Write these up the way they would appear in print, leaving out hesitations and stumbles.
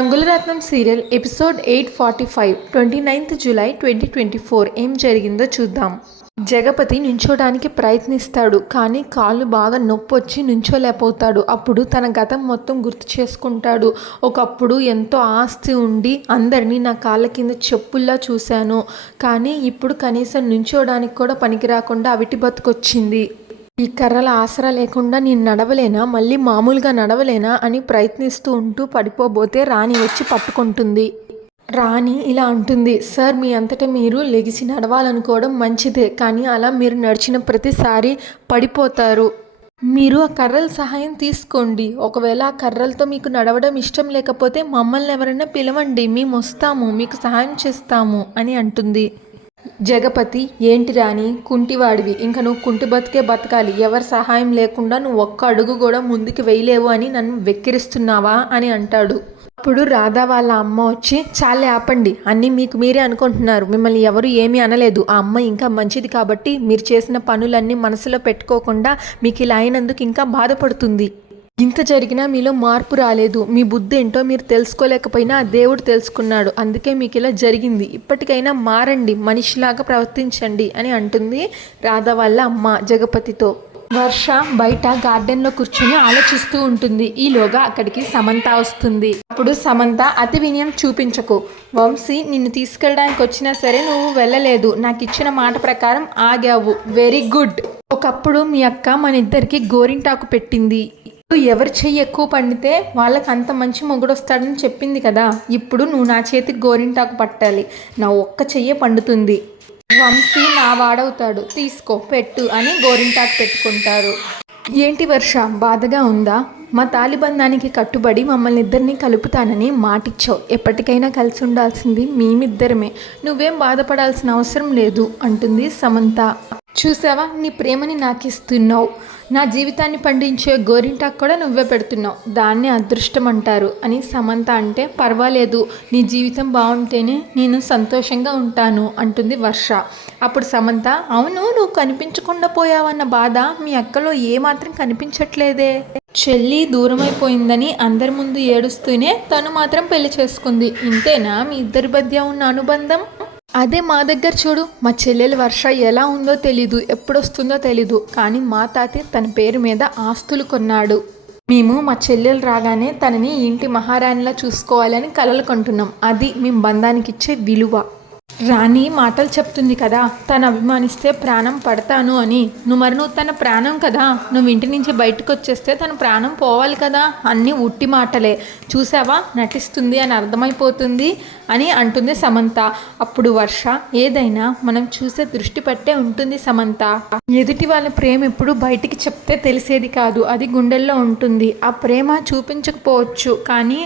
రంగులరత్నం serial episode 845 29th July 2024 ఏం జరిగిందో చూద్దాం. జగపతి నుంచోడానికి ప్రయత్నిస్తాడు. కానీ కాళ్ళు బాగా నొప్పి వచ్చి నుంచోలేకపోతాడు. అప్పుడు తన గతం మొత్తం గుర్తు చేసుకుంటాడు. ఒకప్పుడు ఎంతో ఆస్తి ఉండి అందరినీ నా కాళ్ళ కింద చెప్పుల్లా చూశాను. కానీ ఇప్పుడు కనీసం నుంచోడానికి కూడా పనికి రాకుండా అవిటి బతుకొచ్చింది. ఈ కర్రల ఆసరా లేకుండా నేను నడవలేనా, మళ్ళీ మామూలుగా నడవలేనా అని ప్రయత్నిస్తూ ఉంటూ పడిపోబోతే రాణి వచ్చి పట్టుకుంటుంది. రాణి ఇలా అంటుంది, సార్ మీ అంతటా మీరు లెగిసి నడవాలనుకోవడం మంచిదే, కానీ అలా మీరు నడిచిన ప్రతిసారి పడిపోతారు. మీరు ఆ కర్రల సహాయం తీసుకోండి. ఒకవేళ ఆ కర్రలతో మీకు నడవడం ఇష్టం లేకపోతే మమ్మల్ని ఎవరైనా పిలవండి, మేము వస్తాము, మీకు సహాయం చేస్తాము అని అంటుంది. జగపతి, ఏంటి రాణి, కుంటివాడివి, ఇంకా నువ్వు కుంటి బతికే బతకాలి, ఎవరి సహాయం లేకుండా నువ్వు ఒక్క అడుగు కూడా ముందుకు వేయలేవు అని నన్ను వెక్కిరిస్తున్నావా అని అంటాడు. అప్పుడు రాధా వాళ్ళ అమ్మ వచ్చి, చాలే ఆపండి, అన్నీ మీకు మీరే అనుకుంటున్నారు, మిమ్మల్ని ఎవరు ఏమీ అనలేదు, ఆ అమ్మ ఇంకా మంచిది కాబట్టి మీరు చేసిన పనులన్నీ మనసులో పెట్టుకోకుండా మీకు ఇలా అయినందుకు ఇంకా బాధపడుతుంది. ఇంత జరిగినా మీలో మార్పు రాలేదు, మీ బుద్ధి ఏంటో మీరు తెలుసుకోలేకపోయినా ఆ దేవుడు తెలుసుకున్నాడు, అందుకే మీకు ఇలా జరిగింది, ఇప్పటికైనా మారండి, మనిషిలాగా ప్రవర్తించండి అని అంటుంది రాధా వాళ్ళ అమ్మ జగపతితో. వర్ష బయట గార్డెన్లో కూర్చొని ఆలోచిస్తూ ఉంటుంది. ఈలోగా అక్కడికి సమంత వస్తుంది. అప్పుడు సమంత, అతి వినయం చూపించకు, వంశీ నిన్ను తీసుకెళ్ళడానికి వచ్చినా సరే నువ్వు వెళ్ళలేదు, నాకు ఇచ్చిన మాట ప్రకారం ఆగావు, వెరీ గుడ్. ఒకప్పుడు మీ అక్క మన ఇద్దరికి గోరింటాకు పెట్టింది, ఎవరి చెయ్యి ఎక్కువ పండితే వాళ్ళకి అంత మంచి మొగుడు వస్తాడని చెప్పింది కదా, ఇప్పుడు నువ్వు నా చేతికి గోరింటాకు పట్టాలి, నా ఒక్క చెయ్యే పండుతుంది, వంశీ నా వాడవుతాడు, తీసుకో పెట్టు అని గోరింటాకు పెట్టుకుంటారు. ఏంటి వర్ష, బాధగా ఉందా? మా తాలిబంధానికి కట్టుబడి మమ్మల్ని ఇద్దరిని కలుపుతానని మాటిచ్చావు, ఎప్పటికైనా కలిసి ఉండాల్సింది మేమిద్దరమే, నువ్వేం బాధపడాల్సిన అవసరం లేదు అంటుంది సమంత. చూసావా, నీ ప్రేమని నాకు ఇస్తున్నావు, నా జీవితాన్ని పండించే గోరింటాకు కూడా నువ్వే పెడుతున్నావు, దాన్ని అదృష్టం అంటారు అని సమంత అంటే, పర్వాలేదు, నీ జీవితం బాగుంటేనే నేను సంతోషంగా ఉంటాను అంటుంది వర్ష. అప్పుడు సమంత, అవును నువ్వు కనిపించకుండా పోయావన్న బాధ మీ అక్కలో ఏమాత్రం కనిపించట్లేదే, చెల్లి దూరమైపోయిందని అందరి ముందు ఏడుస్తూనే తను మాత్రం పెళ్లి చేసుకుంది, ఇంతేనా మీ ఇద్దరి మధ్య ఉన్న అనుబంధం? అదే మా దగ్గర చూడు, మా చెల్లెలు వర్ష ఎలా ఉందో తెలీదు, ఎప్పుడొస్తుందో తెలీదు, కానీ మా తాత తన పేరు మీద ఆస్తులు కొన్నాడు, మేము మా చెల్లెలు రాగానే తనని ఇంటి మహారాణిలా చూసుకోవాలని కలలు కంటున్నాం, అది మేము బంధానికి ఇచ్చే విలువ. రాణి మాటలు చెప్తుంది కదా, తను అభిమానిస్తే ప్రాణం పడతాను అని, నువ్వు తన ప్రాణం కదా, నువ్వు ఇంటి నుంచి బయటకు వచ్చేస్తే తన ప్రాణం పోవాలి కదా, అన్నీ ఉట్టి మాటలే, చూసావా నటిస్తుంది అని అర్థమైపోతుంది అని అంటుంది సమంత. అప్పుడు వర్ష, ఏదైనా మనం చూసే దృష్టి పట్టే ఉంటుంది సమంత, ఎదుటి వాళ్ళ ప్రేమ ఎప్పుడు బయటికి చెప్తే తెలిసేది కాదు, అది గుండెల్లో ఉంటుంది, ఆ ప్రేమ చూపించకపోవచ్చు కానీ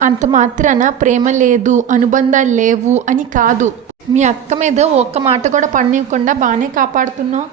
అంత మాత్రాన ప్రేమ లేదు, అనుబంధాలు లేవు అని కాదు. మీ అక్క మీద ఒక్క మాట కూడా పడనీయకుండా బాగానే కాపాడుతున్నావు,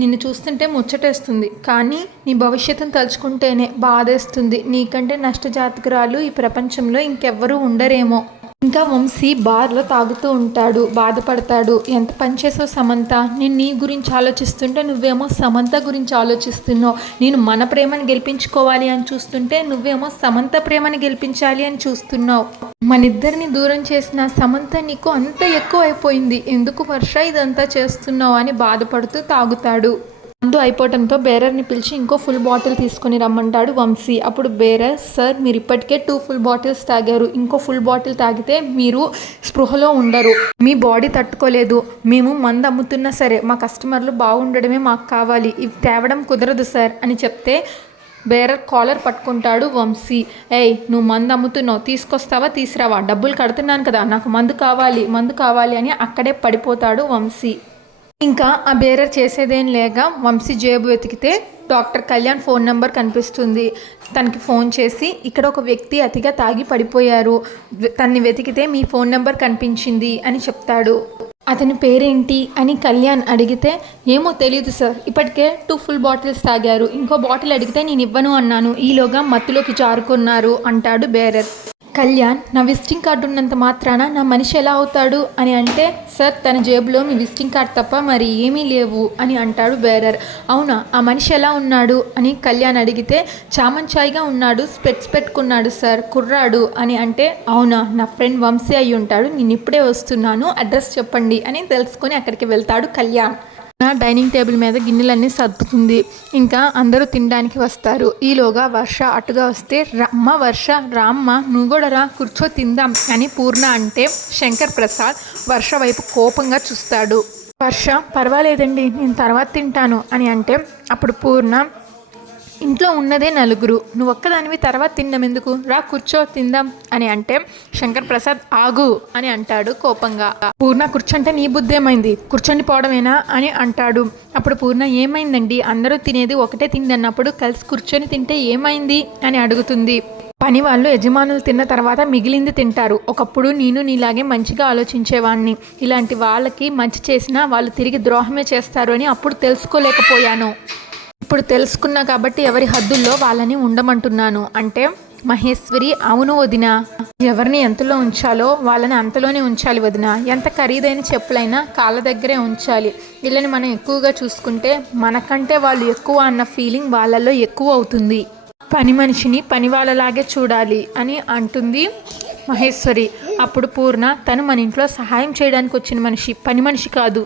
నిన్ను చూస్తుంటే ముచ్చటేస్తుంది, కానీ నీ భవిష్యత్తును తలుచుకుంటేనే బాధేస్తుంది, నీకంటే నష్టజాతకురాలు ఈ ప్రపంచంలో ఇంకెవ్వరూ ఉండరేమో. ఇంకా వంశీ బార్లో తాగుతూ ఉంటాడు, బాధపడతాడు, ఎంత పనిచేసావు సమంత, నేను నీ గురించి ఆలోచిస్తుంటే నువ్వేమో సమంత గురించి ఆలోచిస్తున్నావు, నేను మన ప్రేమను గెలిపించుకోవాలి అని చూస్తుంటే నువ్వేమో సమంత ప్రేమని గెలిపించాలి అని చూస్తున్నావు, మనిద్దరిని దూరం చేసిన సమంత నీకు అంత ఎక్కువ అయిపోయింది, ఎందుకు వర్ష ఇదంతా చేస్తున్నావు అని బాధపడుతూ తాగుతాడు. మందు అయిపోవడంతో బేరర్ని పిలిచి ఇంకో ఫుల్ బాటిల్ తీసుకొని రమ్మంటాడు వంశీ. అప్పుడు బేరర్, సార్ మీరు ఇప్పటికే 2 ఫుల్ బాటిల్స్ తాగారు, ఇంకో ఫుల్ బాటిల్ తాగితే మీరు స్పృహలో ఉండరు, మీ బాడీ తట్టుకోలేదు, మేము మందు అమ్ముతున్నా సరే మా కస్టమర్లు బాగుండడమే మాకు కావాలి, ఇవి తేవడం కుదరదు సార్ అని చెప్తే బేరర్ కాలర్ పట్టుకుంటాడు వంశీ. ఏయ్ నువ్వు మందు అమ్ముతున్నావు, తీసుకొస్తావా తీసురావా, డబ్బులు కడుతున్నాను కదా, నాకు మందు కావాలి అని అక్కడే పడిపోతాడు వంశీ. ఇంకా ఆ బేరర్ చేసేదేం లేక వంశీ జేబు వెతికితే డాక్టర్ కళ్యాణ్ ఫోన్ నెంబర్ కనిపిస్తుంది. తనకి ఫోన్ చేసి, ఇక్కడ ఒక వ్యక్తి అతిగా తాగి పడిపోయారు, తన్ని వెతికితే మీ ఫోన్ నెంబర్ కనిపించింది అని చెప్తాడు. అతని పేరేంటి అని కళ్యాణ్ అడిగితే, ఏమో తెలియదు సార్, ఇప్పటికే 2 ఫుల్ బాటిల్స్ తాగారు, ఇంకో బాటిల్ అడిగితే నేను ఇవ్వను అన్నాను, ఈలోగా మత్తులోకి జారుకున్నారు అంటాడు బేరర్. కళ్యాణ్ నా విజిటింగ్ కార్డు ఉన్నంత మాత్రాన నా మనిషి ఎలా అవుతాడు అని అంటే, సార్ తన జేబులో మీ విజిటింగ్ కార్డ్ తప్ప మరి ఏమీ లేవు అని అంటాడు బేరర్. అవునా, ఆ మనిషి ఎలా ఉన్నాడు అని కళ్యాణ్ అడిగితే, చామంచాయిగా ఉన్నాడు, స్పెట్స్ పెట్టుకున్నాడు సార్, కుర్రాడు అని అంటే, అవునా నా ఫ్రెండ్ వంశీ అయి ఉంటాడు, నేను ఇప్పుడే వస్తున్నాను, అడ్రస్ చెప్పండి అని తెలుసుకొని అక్కడికి వెళ్తాడు కళ్యాణ్. డైనింగ్ టేబుల్ మీద గిన్నెలన్నీ సర్దుతుంది. ఇంకా అందరూ తినడానికి వస్తారు. ఈలోగా వర్ష అటుగా వస్తే, రమ్మ వర్ష రామ్మ నువ్వు కూడా రా, కూర్చో తిందాం అని పూర్ణ అంటే శంకర్ ప్రసాద్ వర్ష వైపు కోపంగా చూస్తాడు. వర్ష పర్వాలేదండి నేను తర్వాత తింటాను అని అంటే, అప్పుడు పూర్ణ ఇంట్లో ఉన్నదే నలుగురు, నువ్వు ఒక్కదానివి తర్వాత తినడం ఎందుకు, రా కూర్చో తిందాం అని అంటే శంకర్ ప్రసాద్ ఆగు అని అంటాడు కోపంగా. పూర్ణ కూర్చుంటే నీ బుద్ధి ఏమైంది, కూర్చొని పోవడమేనా అని అంటాడు. అప్పుడు పూర్ణ ఏమైందండి, అందరూ తినేది ఒకటే తిండి అన్నప్పుడు కలిసి కూర్చొని తింటే ఏమైంది అని అడుగుతుంది. పని వాళ్ళు యజమానులు తిన్న తర్వాత మిగిలింది తింటారు. ఒకప్పుడు నేను నీలాగే మంచిగా ఆలోచించేవాడిని, ఇలాంటి వాళ్ళకి మంచి చేసినా వాళ్ళు తిరిగి ద్రోహమే చేస్తారు అని అప్పుడు తెలుసుకోలేకపోయాను. ఇప్పుడు తెలుసుకున్నా కాబట్టి ఎవరి హద్దుల్లో వాళ్ళని ఉండమంటున్నాను అంటే మహేశ్వరి అవును వదిన, ఎవరిని ఎంతలో ఉంచాలో వాళ్ళని అంతలోనే ఉంచాలి వదిన, ఎంత ఖరీదైన చెప్పులైనా కాళ్ళ దగ్గరే ఉంచాలి, వీళ్ళని మనం ఎక్కువగా చూసుకుంటే మనకంటే వాళ్ళు ఎక్కువ అన్న ఫీలింగ్ వాళ్ళల్లో ఎక్కువ అవుతుంది, పని మనిషిని పని వాళ్ళలాగే చూడాలి అని అంటుంది మహేశ్వరి. అప్పుడు పూర్ణ, తను మన ఇంట్లో సహాయం చేయడానికి వచ్చిన మనిషి, పని మనిషి కాదు,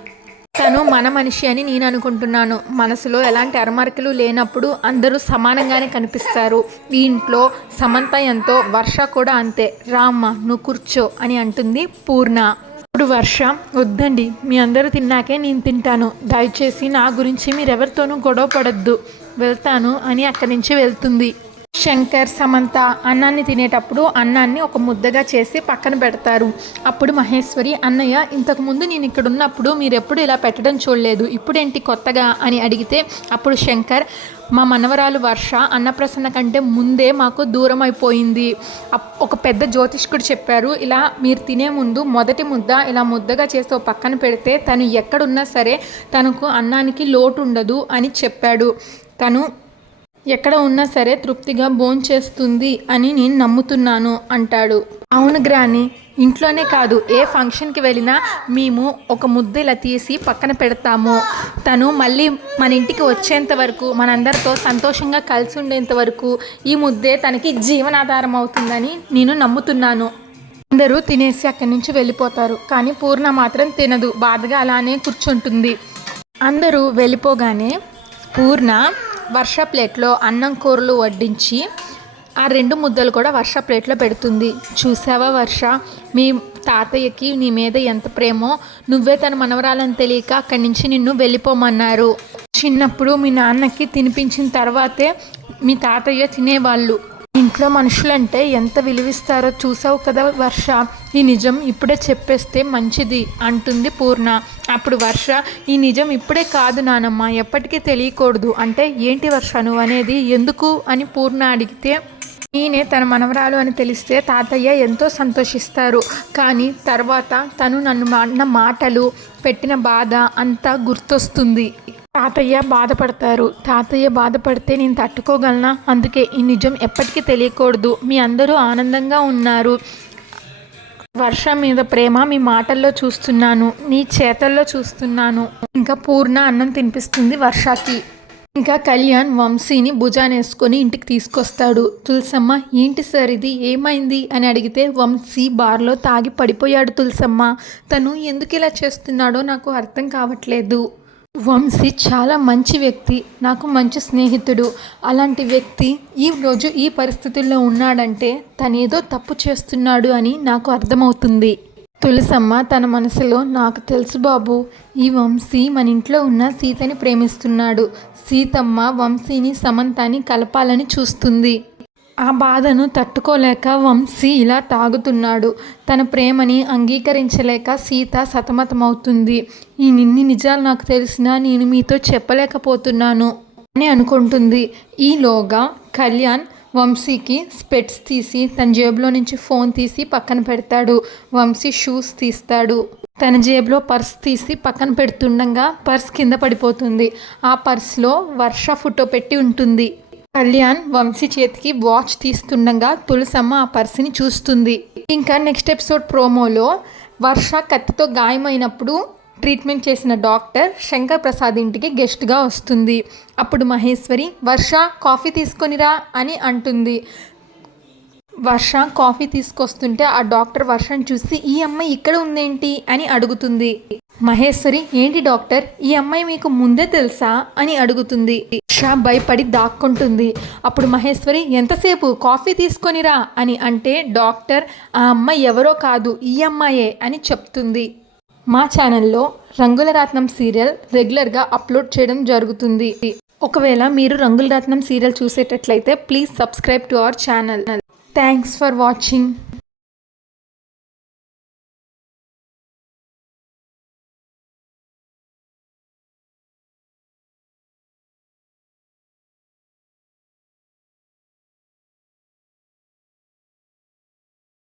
తను మన మనిషి అని నేను అనుకుంటున్నాను. మనసులో ఎలాంటి అరమరికలు లేనప్పుడు అందరూ సమానంగానే కనిపిస్తారు. ఈ ఇంట్లో సమంత ఎంతో, వర్ష కూడా అంతే, రామ్మ నువ్వు కూర్చో అని అంటుంది పూర్ణ. ఇప్పుడు వర్ష, వద్దండి మీ అందరూ తిన్నాకే నేను తింటాను, దయచేసి నా గురించి మీరెవరితోనూ గొడవ పడద్దు, వెళ్తాను అని అక్కడి నుంచి వెళ్తుంది. శంకర్ సమంత అన్నాన్ని తినేటప్పుడు అన్నాన్ని ఒక ముద్దగా చేసి పక్కన పెడతారు. అప్పుడు మహేశ్వరి, అన్నయ్య ఇంతకుముందు నేను ఇక్కడ ఉన్నప్పుడు మీరు ఎప్పుడు ఇలా పెట్టడం చూడలేదు, ఇప్పుడేంటి కొత్తగా అని అడిగితే, అప్పుడు శంకర్, మా మనవరాలు వర్ష అన్నప్రసన్న కంటే ముందే మాకు దూరం అయిపోయింది, ఒక పెద్ద జ్యోతిష్కుడు చెప్పారు, ఇలా మీరు తినే ముందు మొదటి ముద్ద ఇలా ముద్దగా చేసి పక్కన పెడితే తను ఎక్కడున్నా సరే తనకు అన్నానికి లోటు ఉండదు అని చెప్పాడు, తను ఎక్కడ ఉన్నా సరే తృప్తిగా భోంచేస్తుంది అని నేను నమ్ముతున్నాను అంటాడు. అవును గ్రాని, ఇంట్లోనే కాదు ఏ ఫంక్షన్కి వెళ్ళినా మేము ఒక ముద్ద ఇలా తీసి పక్కన పెడతాము, తను మళ్ళీ మన ఇంటికి వచ్చేంత వరకు మనందరితో సంతోషంగా కలిసి ఉండేంత వరకు ఈ ముద్దే తనకి జీవనాధారం అవుతుందని నేను నమ్ముతున్నాను. అందరూ తినేసి అక్కడి నుంచి వెళ్ళిపోతారు. కానీ పూర్ణ మాత్రం తినదు, బాధగా అలానే కూర్చుంటుంది. అందరూ వెళ్ళిపోగానే పూర్ణ వర్ష ప్లేట్లో అన్నం కూరలు వడ్డించి ఆ 2 ముద్దలు కూడా వర్ష ప్లేట్లో పెడుతుంది. చూసావా వర్ష, మీ తాతయ్యకి నీ మీద ఎంత ప్రేమో, నువ్వే తన మనవరాలని తెలియక అక్కడి నుంచి నిన్ను వెళ్ళిపోమన్నారు, చిన్నప్పుడు మీ నాన్నకి తినిపించిన తర్వాతే మీ తాతయ్య తినేవాళ్ళు, ఇంట్లో మనుషులంటే ఎంత విలువిస్తారో చూసావు కదా వర్ష, ఈ నిజం ఇప్పుడే చెప్పేస్తే మంచిది అంటుంది పూర్ణ. అప్పుడు వర్ష, ఈ నిజం ఇప్పుడే కాదు నానమ్మ, ఎప్పటికీ తెలియకూడదు అంటే ఏంటి వర్ష నువ్వు అనేది, ఎందుకు అని పూర్ణ అడిగితే, నేనే తన మనవరాలు అని తెలిస్తే తాతయ్య ఎంతో సంతోషిస్తారు, కానీ తర్వాత తను నన్ను అన్న మాటలు పెట్టిన బాధ అంతా గుర్తొస్తుంది, తాతయ్య బాధపడతారు, తాతయ్య బాధపడితే నేను తట్టుకోగలనా, అందుకే ఈ నిజం ఎప్పటికీ తెలియకూడదు, మీ అందరూ ఆనందంగా ఉన్నారు, వర్ష మీద ప్రేమ మీ మాటల్లో చూస్తున్నాను, నీ చేతల్లో చూస్తున్నాను. ఇంకా పూర్ణ అన్నం తినిపిస్తుంది వర్షకి. ఇంకా కళ్యాణ్ వంశీని భుజానేసుకొని ఇంటికి తీసుకొస్తాడు. తులసమ్మ, ఏంటి సార్ ఇది, ఏమైంది అని అడిగితే, వంశీ బార్లో తాగి పడిపోయాడు తులసమ్మ, తను ఎందుకు ఇలా చేస్తున్నాడో నాకు అర్థం కావట్లేదు, వంశీ చాలా మంచి వ్యక్తి, నాకు మంచి స్నేహితుడు, అలాంటి వ్యక్తి ఈరోజు ఈ పరిస్థితుల్లో ఉన్నాడంటే తనేదో తప్పు చేస్తున్నాడు అని నాకు అర్థమవుతుంది. తులసమ్మ తన మనసులో, నాకు తెలుసు బాబు, ఈ వంశీ మన ఇంట్లో ఉన్న సీతని ప్రేమిస్తున్నాడు, సీతమ్మ వంశీని సమంతాని కలపాలని చూస్తుంది, ఆ బాధను తట్టుకోలేక వంశీ ఇలా తాగుతున్నాడు, తన ప్రేమని అంగీకరించలేక సీత సతమతమవుతుంది, ఈ నిన్ని నిజాలు నాకు తెలిసినా నేను మీతో చెప్పలేకపోతున్నాను అని అనుకుంటుంది. ఈలోగా కళ్యాణ్ వంశీకి స్పెట్స్ తీసి తన జేబులో నుంచి ఫోన్ తీసి పక్కన పెడతాడు. వంశీ షూస్ తీస్తాడు, తన జేబులో పర్స్ తీసి పక్కన పెడుతుండగా పర్స్ కింద పడిపోతుంది. ఆ పర్స్లో వర్ష ఫోటో పెట్టి ఉంటుంది. కళ్యాణ్ వంశీ చేతికి వాచ్ తీస్తుండగా తులసమ్మ ఆ పర్సుని చూస్తుంది. ఇంకా నెక్స్ట్ ఎపిసోడ్ ప్రోమోలో వర్ష కత్తితో గాయమైనప్పుడు ట్రీట్మెంట్ చేసిన డాక్టర్ శంకర్ ప్రసాద్ ఇంటికి గెస్ట్గా వస్తుంది. అప్పుడు మహేశ్వరి వర్ష కాఫీ తీసుకొనిరా అని అంటుంది. వర్ష కాఫీ తీసుకొస్తుంటే ఆ డాక్టర్ వర్షను చూసి ఈ అమ్మాయి ఇక్కడ ఉందేంటి అని అడుగుతుంది. మహేశ్వరి ఏంటి డాక్టర్ ఈ అమ్మాయి మీకు ముందే తెలుసా అని అడుగుతుంది. వర్ష భయపడి దాక్కుంటుంది. అప్పుడు మహేశ్వరి ఎంతసేపు కాఫీ తీసుకొనిరా అని అంటే డాక్టర్ ఆ అమ్మాయి ఎవరో కాదు ఈ అమ్మాయే అని చెప్తుంది. మా ఛానల్లో రంగుల రత్నం సీరియల్ రెగ్యులర్గా అప్లోడ్ చేయడం జరుగుతుంది. ఒకవేళ మీరు రంగుల రత్నం సీరియల్ చూసేటట్లయితే please subscribe to our channel. Thanks for watching.